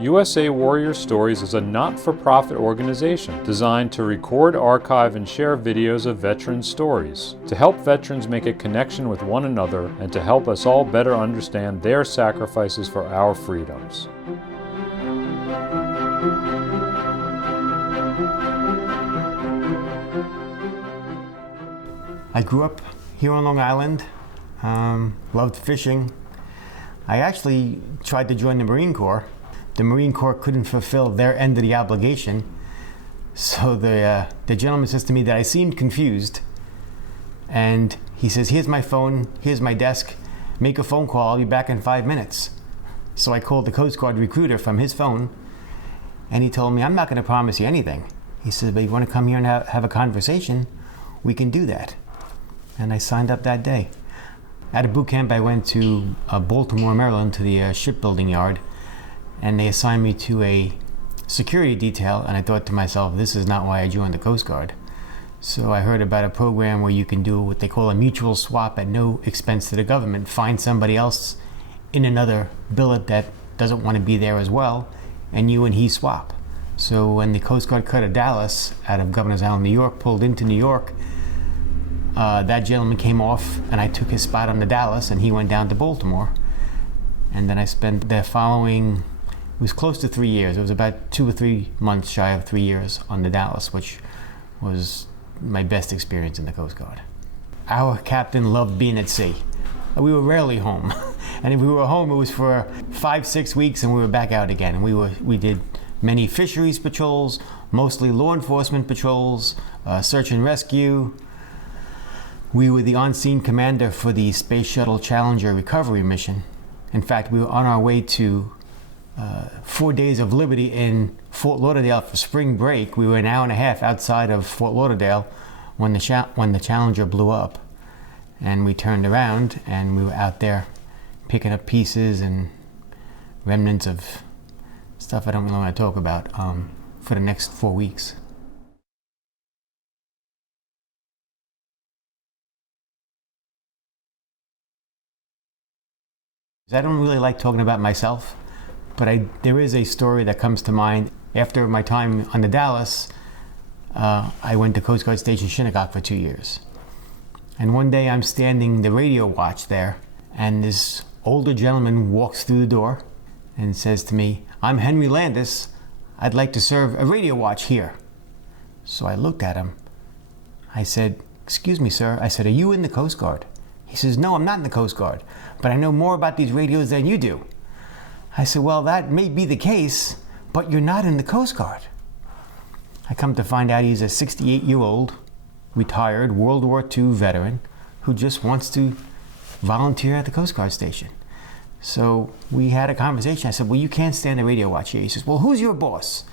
USA Warrior Stories is a not-for-profit organization designed to record, archive, and share videos of veteran stories, to help veterans make a connection with one another and to help us all better understand their sacrifices for our freedoms. I grew up here on Long Island, loved fishing. I actually tried to join the Marine Corps. The Marine Corps couldn't fulfill their end of the obligation, so the gentleman says to me that I seemed confused, and he says, here's my phone, here's my desk, make a phone call, I'll be back in 5 minutes. So I called the Coast Guard recruiter from his phone, and he told me, I'm not going to promise you anything. He says, but you want to come here and have a conversation, we can do that. And I signed up that day. At a boot camp, I went to Baltimore, Maryland, to the shipbuilding yard, and they assigned me to a security detail, and I thought to myself, this is not why I joined the Coast Guard. So I heard about a program where you can do what they call a mutual swap at no expense to the government, find somebody else in another billet that doesn't want to be there as well, and you and he swap. So when the Coast Guard Cutter Dallas out of Governor's Island, New York, pulled into New York, that gentleman came off and I took his spot on the Dallas and he went down to Baltimore. And then I spent the following, it was close to 3 years. It was about 2 or 3 months shy of 3 years on the Dallas, which was my best experience in the Coast Guard. Our captain loved being at sea. We were rarely home. And if we were home, it was for 5-6 weeks and we were back out again. And we did many fisheries patrols, mostly law enforcement patrols, search and rescue. We were the on-scene commander for the Space Shuttle Challenger recovery mission. In fact, we were on our way to 4 days of liberty in Fort Lauderdale for spring break. We were an hour and a half outside of Fort Lauderdale when the Challenger blew up. And we turned around and we were out there picking up pieces and remnants of stuff I don't really want to talk about for the next 4 weeks. I don't really like talking about myself, but there is a story that comes to mind. After my time on the Dallas, I went to Coast Guard Station Shinnecock for 2 years. And one day I'm standing the radio watch there, and this older gentleman walks through the door and says to me, I'm Henry Landis, I'd like to serve a radio watch here. So I looked at him. I said, excuse me, sir. I said, are you in the Coast Guard? He says, no, I'm not in the Coast Guard, but I know more about these radios than you do. I said, well, that may be the case, but you're not in the Coast Guard. I come to find out he's a 68-year-old, retired World War II veteran who just wants to volunteer at the Coast Guard station. So we had a conversation. I said, well, you can't stand the radio watch here. He says, well, who's your boss?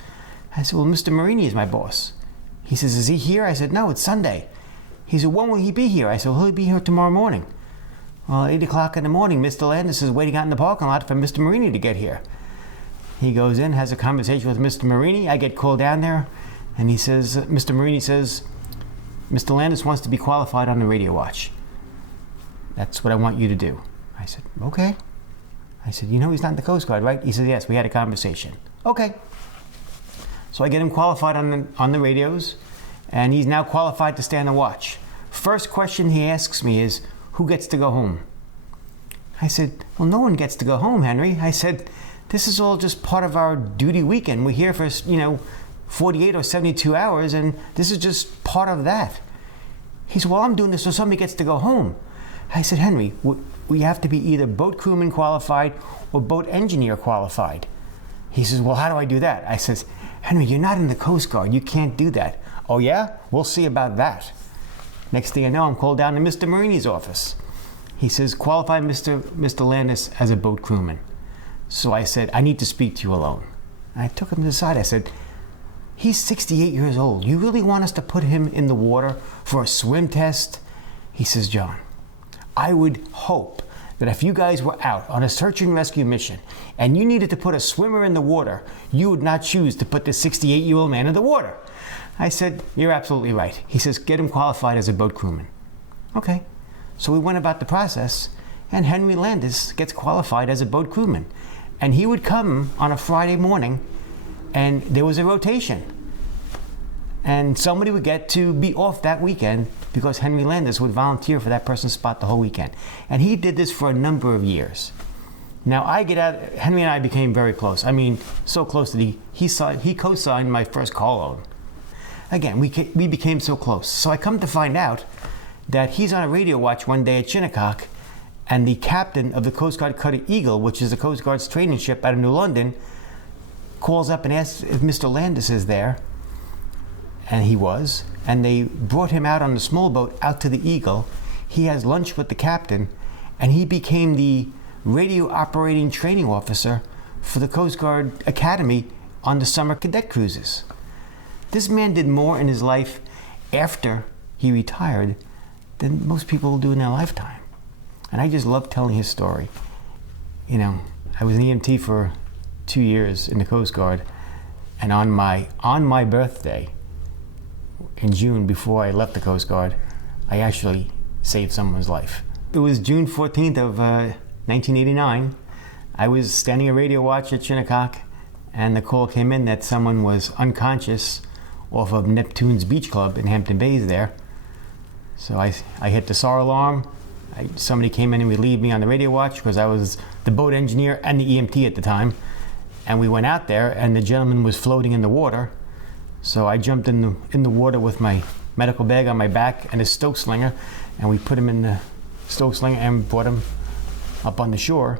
I said, well, Mr. Marini is my boss. He says, is he here? I said, no, it's Sunday. He said, when will he be here? I said, well, he'll be here tomorrow morning. Well, 8 o'clock in the morning, Mr. Landis is waiting out in the parking lot for Mr. Marini to get here. He goes in, has a conversation with Mr. Marini. I get called down there, and he says, Mr. Marini says, Mr. Landis wants to be qualified on the radio watch. That's what I want you to do. I said, okay. I said, you know he's not in the Coast Guard, right? He said, yes, we had a conversation. Okay. So I get him qualified on the radios, and he's now qualified to stay on the watch. First question he asks me is, who gets to go home? I said, well, no one gets to go home, Henry. I said, this is all just part of our duty weekend. We're here for, 48 or 72 hours, and this is just part of that. He said, well, I'm doing this so somebody gets to go home. I said, Henry, we have to be either boat crewman qualified or boat engineer qualified. He says, well, how do I do that? I says, Henry, you're not in the Coast Guard. You can't do that. Oh, yeah? We'll see about that. Next thing I know, I'm called down to Mr. Marini's office. He says, qualify Mr. Landis as a boat crewman. So I said, I need to speak to you alone. And I took him to the side. I said, he's 68 years old. You really want us to put him in the water for a swim test? He says, John, I would hope that if you guys were out on a search and rescue mission and you needed to put a swimmer in the water, you would not choose to put this 68-year-old man in the water. I said, you're absolutely right. He says, get him qualified as a boat crewman. Okay. So we went about the process, and Henry Landis gets qualified as a boat crewman. And he would come on a Friday morning, and there was a rotation. And somebody would get to be off that weekend because Henry Landis would volunteer for that person's spot the whole weekend. And he did this for a number of years. Now I get out, Henry and I became very close. I mean, so close that he co-signed my first call loan. Again, we became so close. So I come to find out that he's on a radio watch one day at Shinnecock, and the captain of the Coast Guard Cutter Eagle, which is the Coast Guard's training ship out of New London, calls up and asks if Mr. Landis is there. And he was. And they brought him out on the small boat out to the Eagle. He has lunch with the captain, and he became the radio operating training officer for the Coast Guard Academy on the summer cadet cruises. This man did more in his life after he retired than most people do in their lifetime. And I just love telling his story. You know, I was an EMT for 2 years in the Coast Guard, and on my birthday in June, before I left the Coast Guard, I actually saved someone's life. It was June 14th of 1989. I was standing a radio watch at Shinnecock, and the call came in that someone was unconscious off of Neptune's Beach Club in Hampton Bays there. So I hit the SAR alarm. Somebody came in and relieved me on the radio watch because I was the boat engineer and the EMT at the time. And we went out there, and the gentleman was floating in the water. So I jumped in the water with my medical bag on my back and a stoke slinger, and we put him in the stoke slinger and brought him up on the shore.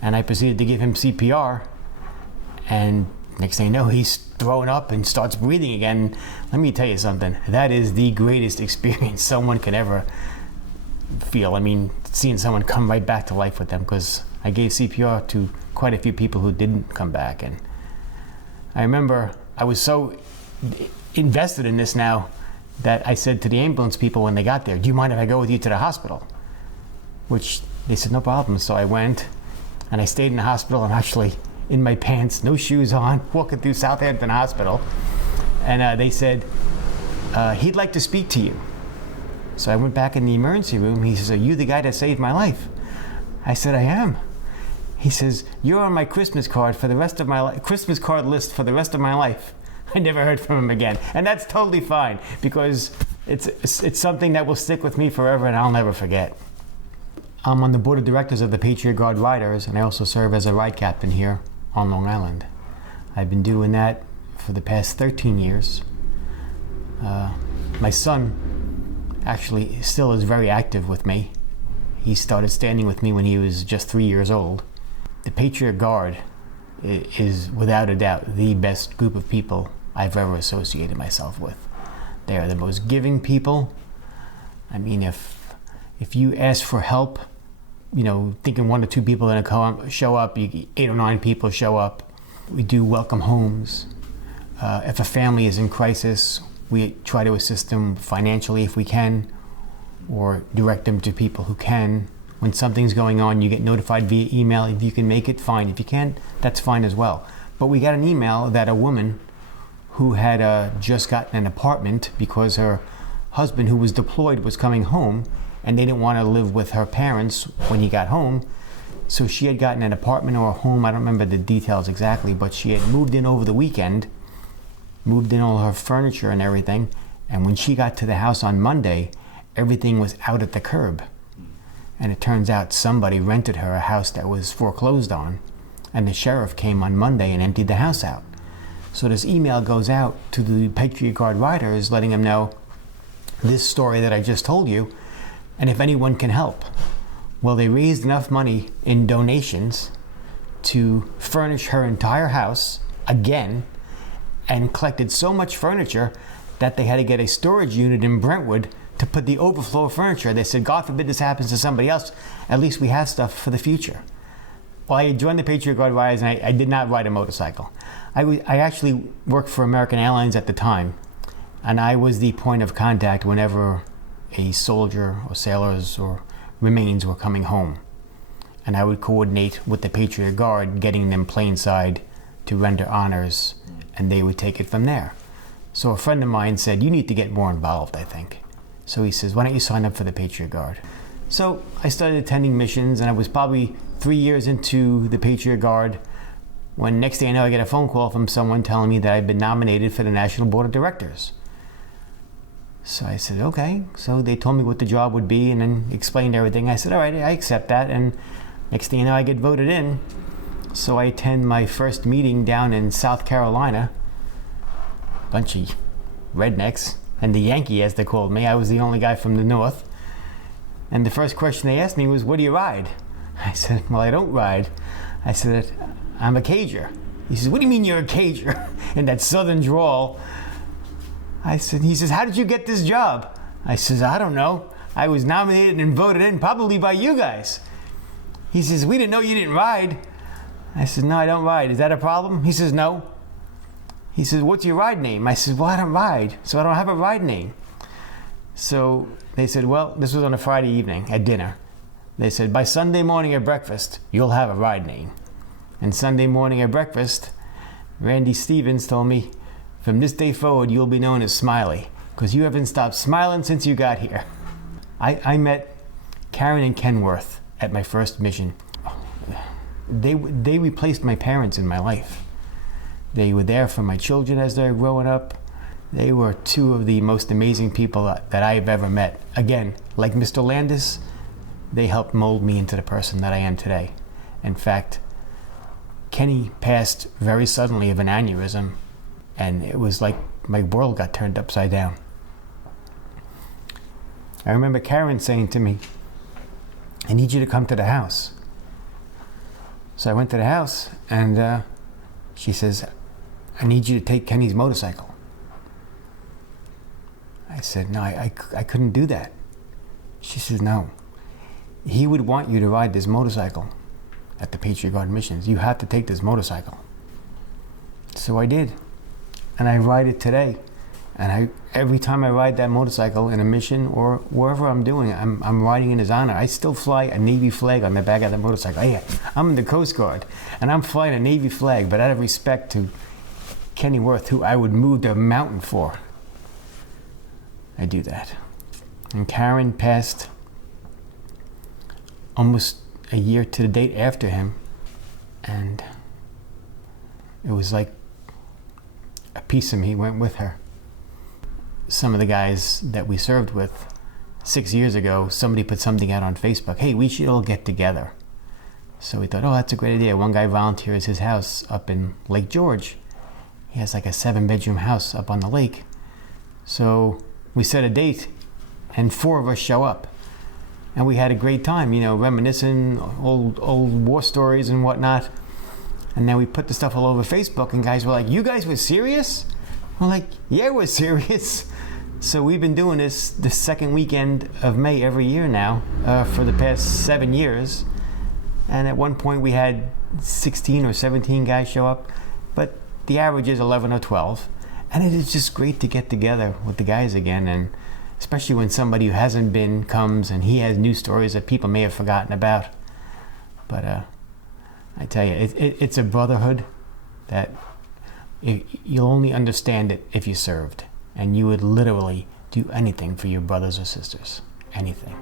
And I proceeded to give him CPR, and next thing you know, he's thrown up and starts breathing again. Let me tell you something, that is the greatest experience someone could ever feel. I mean, seeing someone come right back to life with them, because I gave CPR to quite a few people who didn't come back. And I remember I was so invested in this now that I said to the ambulance people when they got there, do you mind if I go with you to the hospital? Which they said, no problem. So I went, and I stayed in the hospital, and actually in my pants, no shoes on, walking through Southampton Hospital. And they said, he'd like to speak to you. So I went back in the emergency room. He says, are you the guy that saved my life? I said, I am. He says, you're on my Christmas card for the rest of my life, Christmas card list for the rest of my life. I never heard from him again. And that's totally fine, because it's something that will stick with me forever and I'll never forget. I'm on the board of directors of the Patriot Guard Riders, and I also serve as a ride captain here on Long Island. I've been doing that for the past 13 years. My son actually still is very active with me. He started standing with me when he was just 3 years old. The Patriot Guard is without a doubt the best group of people I've ever associated myself with. They are the most giving people. I mean, if you ask for help, you know, thinking 1 or 2 people are going to show up, 8 or 9 people show up. We do welcome homes. If a family is in crisis, we try to assist them financially if we can, or direct them to people who can. When something's going on, you get notified via email. If you can make it, fine. If you can't, that's fine as well. But we got an email that a woman who had just gotten an apartment because her husband, who was deployed, was coming home, and they didn't want to live with her parents when he got home. So she had gotten an apartment or a home, I don't remember the details exactly, but she had moved in over the weekend, moved in all her furniture and everything, and when she got to the house on Monday, everything was out at the curb. And it turns out somebody rented her a house that was foreclosed on, and the sheriff came on Monday and emptied the house out. So this email goes out to the Patriot Guard Riders letting them know this story that I just told you, and if anyone can help. Well, they raised enough money in donations to furnish her entire house again, and collected so much furniture that they had to get a storage unit in Brentwood to put the overflow of furniture. They said, God forbid this happens to somebody else, at least we have stuff for the future. Well, I joined the Patriot Guard Riders, and I did not ride a motorcycle. I actually worked for American Airlines at the time, and I was the point of contact whenever a soldier or sailors or remains were coming home. And I would coordinate with the Patriot Guard, getting them plainside to render honors, and they would take it from there. So a friend of mine said, you need to get more involved, I think. So he says, why don't you sign up for the Patriot Guard? So I started attending missions, and I was probably 3 years into the Patriot Guard when next thing I know I get a phone call from someone telling me that I'd been nominated for the National Board of Directors. So I said, okay. So they told me what the job would be and then explained everything. I said, all right, I accept that. And next thing you know, I get voted in. So I attend my first meeting down in South Carolina. Bunch of rednecks, and the Yankee, as they called me. I was the only guy from the north. And the first question they asked me was, what do you ride? I said, well, I don't ride. I said, I'm a cager. He says, what do you mean you're a cager? In that southern drawl. He says, how did you get this job? I says, I don't know. I was nominated and voted in probably by you guys. He says, we didn't know you didn't ride. I said, no, I don't ride. Is that a problem? He says, no. He says, what's your ride name? I said, well, I don't ride, so I don't have a ride name. So they said, well, this was on a Friday evening at dinner. They said, by Sunday morning at breakfast, you'll have a ride name. And Sunday morning at breakfast, Randy Stevens told me, from this day forward, you'll be known as Smiley, because you haven't stopped smiling since you got here. I met Karen and Kenworth at my first mission. They replaced my parents in my life. They were there for my children as they were growing up. They were two of the most amazing people that I've ever met. Again, like Mr. Landis, they helped mold me into the person that I am today. In fact, Kenny passed very suddenly of an aneurysm, and it was like my world got turned upside down. I remember Karen saying to me, I need you to come to the house. So I went to the house, and she says, I need you to take Kenny's motorcycle. I said, no, I couldn't do that. She says, no. He would want you to ride this motorcycle at the Patriot Guard missions. You have to take this motorcycle. So I did. And I ride it today. And every time I ride that motorcycle in a mission or wherever I'm doing, I'm riding in his honor. I still fly a Navy flag on the back of the motorcycle. Hey, I'm in the Coast Guard, and I'm flying a Navy flag, but out of respect to Kenny Worth, who I would move the mountain for, I do that. And Karen passed almost a year to the date after him, and it was like a piece of me went with her. Some of the guys that we served with 6 years ago, somebody put something out on Facebook, hey, we should all get together. So we thought, oh, that's a great idea. One guy volunteers his house up in Lake George. He has like a 7-bedroom house up on the lake. So we set a date, and 4 of us show up. And we had a great time, reminiscing old war stories and whatnot. And then we put the stuff all over Facebook, and guys were like, you guys were serious? We're like, yeah, we're serious. So we've been doing this the second weekend of May every year now for the past 7 years. And at one point we had 16 or 17 guys show up, but the average is 11 or 12. And it is just great to get together with the guys again, and especially when somebody who hasn't been comes and he has new stories that people may have forgotten about. But I tell you, it's a brotherhood that you'll only understand it if you served, and you would literally do anything for your brothers or sisters. Anything.